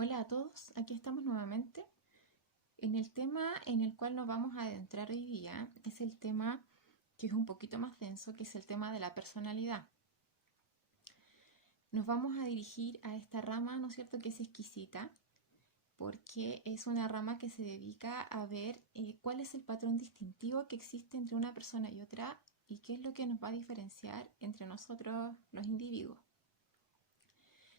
Hola a todos, aquí estamos nuevamente. En el tema en el cual nos vamos a adentrar hoy día es el tema que es un poquito más denso, que es el tema de la personalidad. Nos vamos a dirigir a esta rama, ¿no es cierto?, que es exquisita, porque es una rama que se dedica a ver cuál es el patrón distintivo que existe entre una persona y otra y qué es lo que nos va a diferenciar entre nosotros los individuos.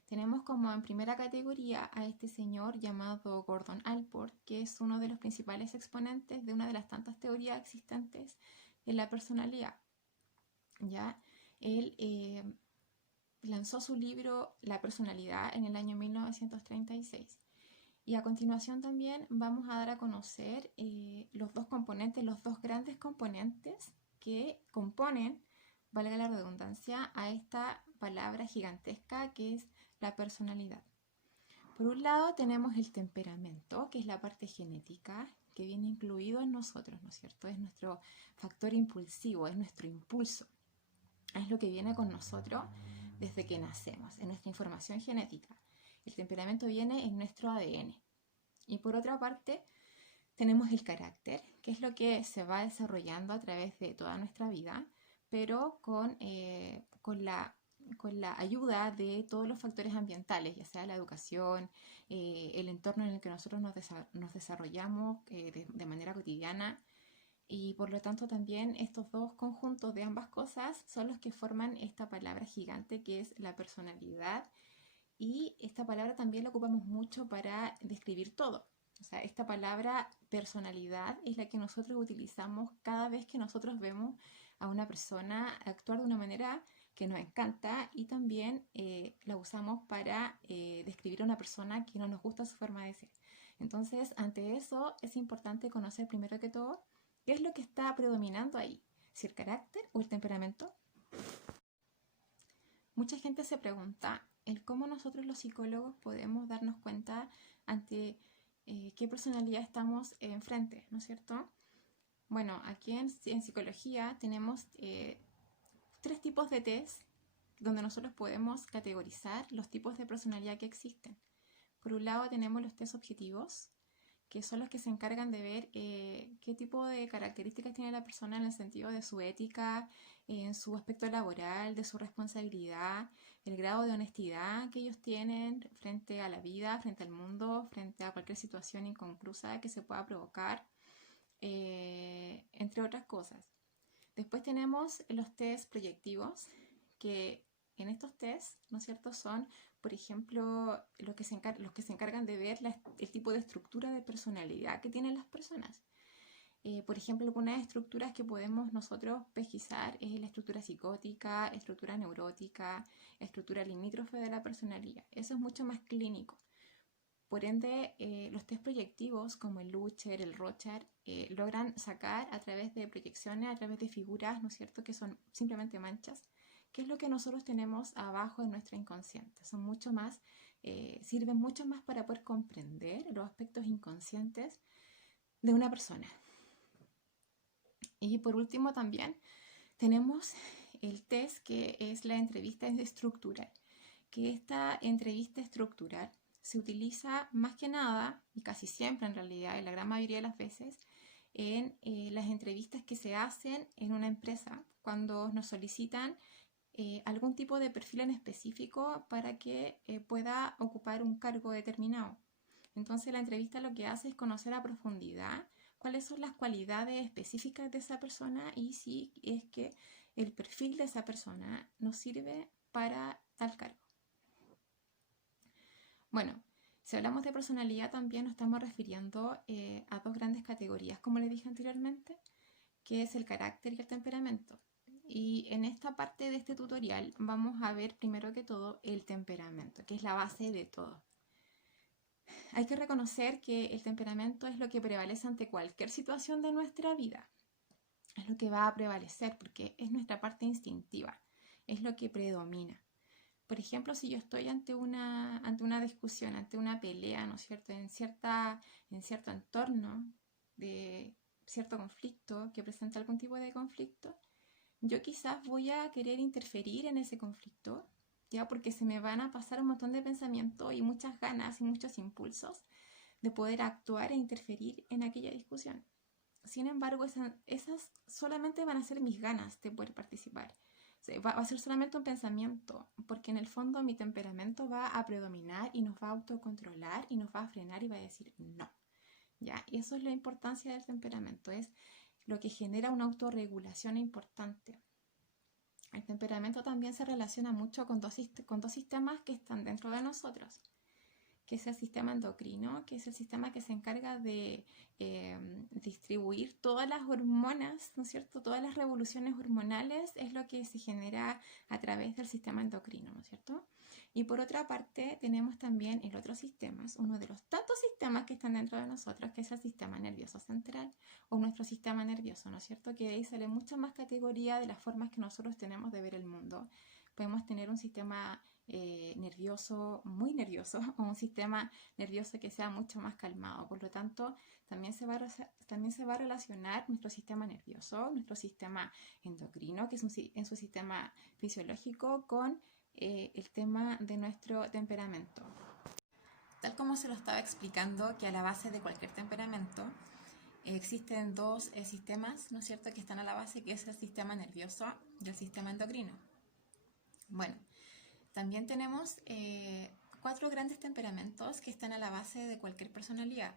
Tenemos como en primera categoría a este señor llamado Gordon Allport, que es uno de los principales exponentes de una de las tantas teorías existentes en la personalidad. ¿Ya? Él lanzó su libro La personalidad en el año 1936. Y a continuación también vamos a dar a conocer los dos componentes, los dos grandes componentes que componen, valga la redundancia, a esta palabra gigantesca que es la personalidad. Por un lado tenemos el temperamento, que es la parte genética que viene incluido en nosotros, ¿no es cierto? Es nuestro factor impulsivo, es nuestro impulso. Es lo que viene con nosotros desde que nacemos, en nuestra información genética. El temperamento viene en nuestro ADN. Y por otra parte, tenemos el carácter, que es lo que se va desarrollando a través de toda nuestra vida, pero con la ayuda de todos los factores ambientales, ya sea la educación, el entorno en el que nosotros nos desarrollamos de manera cotidiana. Y por lo tanto también estos dos conjuntos de ambas cosas son los que forman esta palabra gigante que es la personalidad. Y esta palabra también la ocupamos mucho para describir todo. O sea, esta palabra personalidad es la que nosotros utilizamos cada vez que nosotros vemos a una persona actuar de una manera que nos encanta y también la usamos para describir a una persona que no nos gusta su forma de ser. Entonces, ante eso es importante conocer primero que todo qué es lo que está predominando ahí, si el carácter o el temperamento. Mucha gente se pregunta el cómo nosotros los psicólogos podemos darnos cuenta ante qué personalidad estamos enfrente, ¿no es cierto? Bueno, aquí en psicología tenemos tres tipos de test donde nosotros podemos categorizar los tipos de personalidad que existen. Por un lado tenemos los test objetivos, que son los que se encargan de ver qué tipo de características tiene la persona en el sentido de su ética, en su aspecto laboral, de su responsabilidad, el grado de honestidad que ellos tienen frente a la vida, frente al mundo, frente a cualquier situación inconclusa que se pueda provocar, entre otras cosas. Después tenemos los test proyectivos, que en estos tests, ¿no es cierto?, son, por ejemplo, los que se encargan de ver el tipo de estructura de personalidad que tienen las personas. Por ejemplo, algunas estructuras que podemos nosotros pesquisar es la estructura psicótica, estructura neurótica, estructura limítrofe de la personalidad. Eso es mucho más clínico. Por ende, los test proyectivos como el Lucher, el Rorschach, logran sacar a través de proyecciones, a través de figuras, ¿no es cierto?, que son simplemente manchas, qué es lo que nosotros tenemos abajo en nuestro inconsciente. Son mucho más, sirven mucho más para poder comprender los aspectos inconscientes de una persona. Y por último también tenemos el test que es la entrevista estructural, que esta entrevista estructural se utiliza más que nada, y casi siempre en realidad, en la gran mayoría de las veces, en las entrevistas que se hacen en una empresa, cuando nos solicitan algún tipo de perfil en específico para que pueda ocupar un cargo determinado. Entonces la entrevista lo que hace es conocer a profundidad cuáles son las cualidades específicas de esa persona y si es que el perfil de esa persona nos sirve para tal cargo. Bueno, si hablamos de personalidad también nos estamos refiriendo a dos grandes categorías, como les dije anteriormente, que es el carácter y el temperamento. Y en esta parte de este tutorial vamos a ver primero que todo el temperamento, que es la base de todo. Hay que reconocer que el temperamento es lo que prevalece ante cualquier situación de nuestra vida. Es lo que va a prevalecer porque es nuestra parte instintiva, es lo que predomina. Por ejemplo, si yo estoy ante una discusión, ante una pelea, ¿no es cierto?, en cierto entorno de cierto conflicto que presenta algún tipo de conflicto, yo quizás voy a querer interferir en ese conflicto ya, porque se me van a pasar un montón de pensamientos y muchas ganas y muchos impulsos de poder actuar e interferir en aquella discusión. Sin embargo, esas solamente van a ser mis ganas de poder participar. O sea, va a ser solamente un pensamiento, porque en el fondo mi temperamento va a predominar y nos va a autocontrolar y nos va a frenar y va a decir no. ¿Ya? Y eso es la importancia del temperamento, es lo que genera una autorregulación importante. El temperamento también se relaciona mucho con dos sistemas que están dentro de nosotros, que es el sistema endocrino, que es el sistema que se encarga de distribuir todas las hormonas, ¿no es cierto? Todas las revoluciones hormonales es lo que se genera a través del sistema endocrino, ¿no es cierto? Y por otra parte tenemos también el otro sistema, uno de los tantos sistemas que están dentro de nosotros, que es el sistema nervioso central o nuestro sistema nervioso, ¿no es cierto? Que de ahí sale mucha más categoría de las formas que nosotros tenemos de ver el mundo. Podemos tener un sistema nervioso, muy nervioso, o un sistema nervioso que sea mucho más calmado. Por lo tanto, también se va a relacionar nuestro sistema nervioso, nuestro sistema endocrino, que es en su sistema fisiológico, con el tema de nuestro temperamento. Tal como se lo estaba explicando, que a la base de cualquier temperamento existen dos sistemas, ¿no es cierto?, que están a la base, que es el sistema nervioso y el sistema endocrino. Bueno, también tenemos 4 grandes temperamentos que están a la base de cualquier personalidad,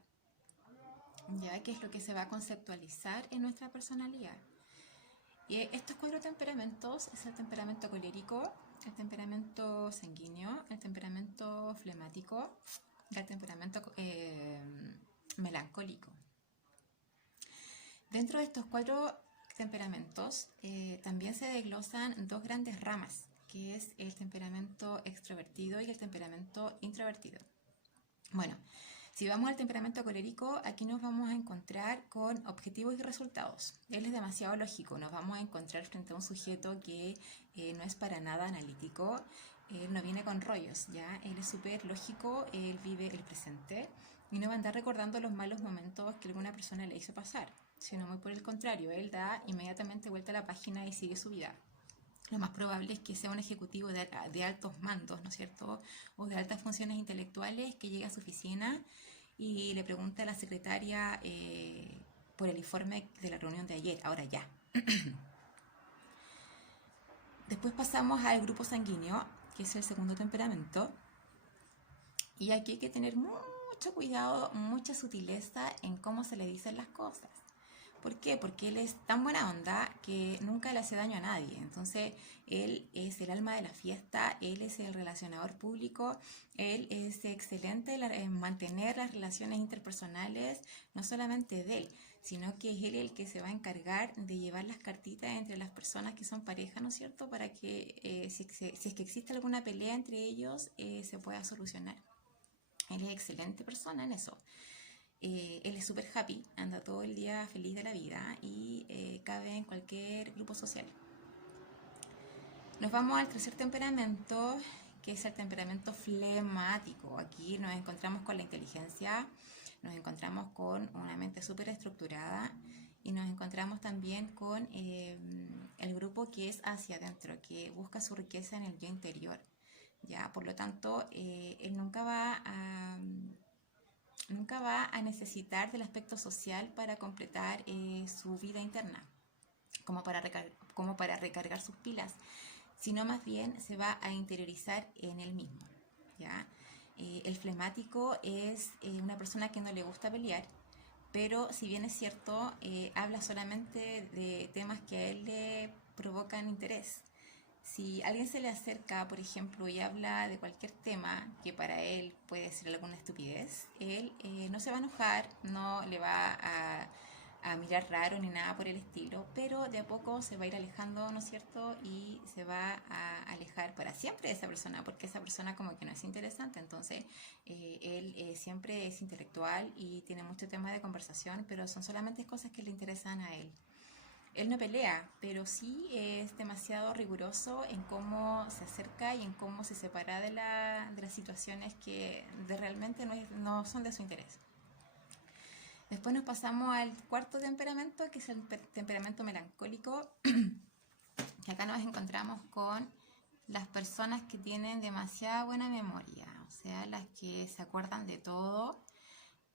ya que es lo que se va a conceptualizar en nuestra personalidad. Y estos 4 temperamentos es el temperamento colérico, el temperamento sanguíneo, el temperamento flemático y el temperamento melancólico. Dentro de estos 4 temperamentos también se desglosan 2 grandes ramas, que es el temperamento extrovertido y el temperamento introvertido. Bueno, si vamos al temperamento colérico, aquí nos vamos a encontrar con objetivos y resultados. Él es demasiado lógico, nos vamos a encontrar frente a un sujeto que no es para nada analítico, él no viene con rollos, ¿ya? Él es súper lógico, él vive el presente y no va a andar recordando los malos momentos que alguna persona le hizo pasar, sino muy por el contrario, él da inmediatamente vuelta a la página y sigue su vida. Lo más probable es que sea un ejecutivo de altos mandos, ¿no es cierto?, o de altas funciones intelectuales que llegue a su oficina y le pregunta a la secretaria por el informe de la reunión de ayer, ahora ya. Después pasamos al grupo sanguíneo, que es el segundo temperamento, y aquí hay que tener mucho cuidado, mucha sutileza en cómo se le dicen las cosas. ¿Por qué? Porque él es tan buena onda que nunca le hace daño a nadie. Entonces, él es el alma de la fiesta, él es el relacionador público, él es excelente en mantener las relaciones interpersonales, no solamente de él, sino que es él el que se va a encargar de llevar las cartitas entre las personas que son pareja, ¿no es cierto?, para que si es que existe alguna pelea entre ellos, se pueda solucionar. Él es excelente persona en eso. Él es súper happy, anda todo el día feliz de la vida y cabe en cualquier grupo social. Nos vamos al tercer temperamento, que es el temperamento flemático. Aquí nos encontramos con la inteligencia, nos encontramos con una mente súper estructurada y nos encontramos también con el grupo que es hacia adentro, que busca su riqueza en el yo interior. ¿Ya? Por lo tanto, él nunca va a necesitar del aspecto social para completar su vida interna, como para recargar sus pilas, sino más bien se va a interiorizar en él mismo, ¿ya? El flemático es una persona que no le gusta pelear, pero si bien es cierto, habla solamente de temas que a él le provocan interés. Si alguien se le acerca, por ejemplo, y habla de cualquier tema que para él puede ser alguna estupidez, él no se va a enojar, no le va a mirar raro ni nada por el estilo, pero de a poco se va a ir alejando, ¿no es cierto?, y se va a alejar para siempre de esa persona, porque esa persona como que no es interesante. Entonces él siempre es intelectual y tiene mucho tema de conversación, pero son solamente cosas que le interesan a él. Él no pelea, pero sí es demasiado riguroso en cómo se acerca y en cómo se separa de las situaciones que realmente no son de su interés. Después nos pasamos al cuarto temperamento, que es el temperamento melancólico, que acá nos encontramos con las personas que tienen demasiada buena memoria, o sea, las que se acuerdan de todo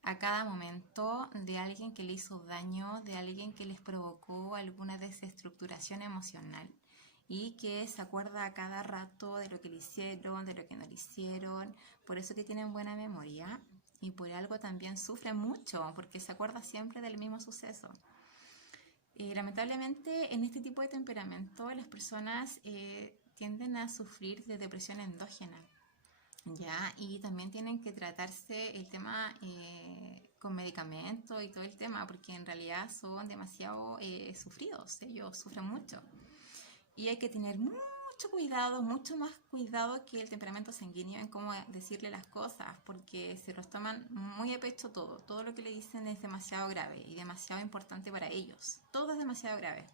a cada momento, de alguien que le hizo daño, de alguien que les provocó alguna desestructuración emocional y que se acuerda a cada rato de lo que le hicieron, de lo que no le hicieron, por eso que tienen buena memoria y por algo también sufren mucho, porque se acuerda siempre del mismo suceso. Lamentablemente, en este tipo de temperamento, las personas tienden a sufrir de depresión endógena, ¿ya? Y también tienen que tratarse el tema con medicamentos y todo el tema, porque en realidad son demasiado sufridos, ellos sufren mucho. Y hay que tener mucho cuidado, mucho más cuidado que el temperamento sanguíneo en cómo decirle las cosas, porque se los toman muy a pecho todo. Todo lo que le dicen es demasiado grave y demasiado importante para ellos. Todo es demasiado grave.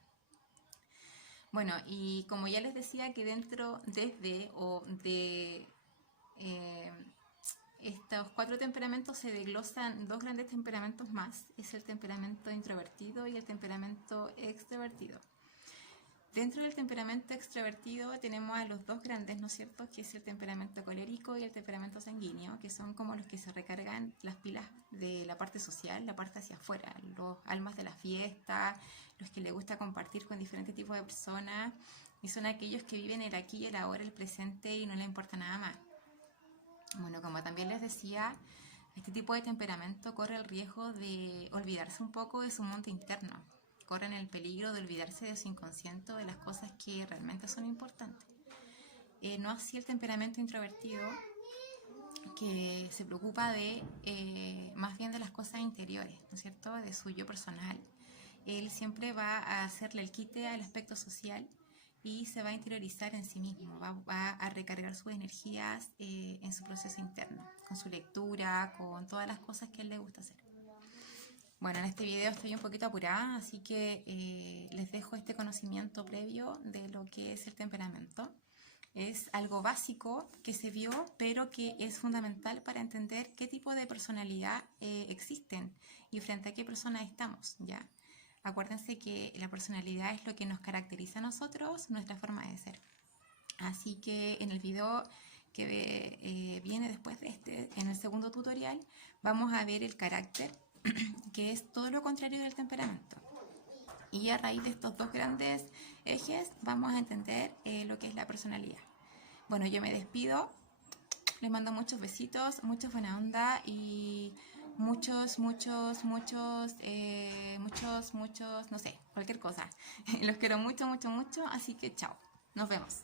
Bueno, y como ya les decía que dentro desde o de eh, estos 4 temperamentos se desglosan 2 grandes temperamentos más. Es el temperamento introvertido y el temperamento extrovertido. Dentro del temperamento extrovertido tenemos a los 2 grandes, ¿no es cierto? Que es el temperamento colérico y el temperamento sanguíneo, que son como los que se recargan las pilas de la parte social, la parte hacia afuera, los almas de la fiesta, los que les gusta compartir con diferentes tipos de personas, y son aquellos que viven el aquí y el ahora, el presente, y no les importa nada más. Bueno, como también les decía, este tipo de temperamento corre el riesgo de olvidarse un poco de su mundo interno. Corren el peligro de olvidarse de su inconsciente, de las cosas que realmente son importantes. No así el temperamento introvertido, que se preocupa de más bien de las cosas interiores, ¿no es cierto? De su yo personal. Él siempre va a hacerle el quite al aspecto social y se va a interiorizar en sí mismo, va a recargar sus energías en su proceso interno, con su lectura, con todas las cosas que a él le gusta hacer. Bueno, en este video estoy un poquito apurada, así que les dejo este conocimiento previo de lo que es el temperamento. Es algo básico que se vio, pero que es fundamental para entender qué tipo de personalidad existen y frente a qué personas estamos, ¿ya? Acuérdense que la personalidad es lo que nos caracteriza a nosotros, nuestra forma de ser. Así que en el video que viene después de este, en el segundo tutorial, vamos a ver el carácter, que es todo lo contrario del temperamento. Y a raíz de estos 2 grandes ejes vamos a entender lo que es la personalidad. Bueno, yo me despido, les mando muchos besitos, mucha buena onda y muchos, no sé, cualquier cosa. Los quiero mucho, así que chao, nos vemos.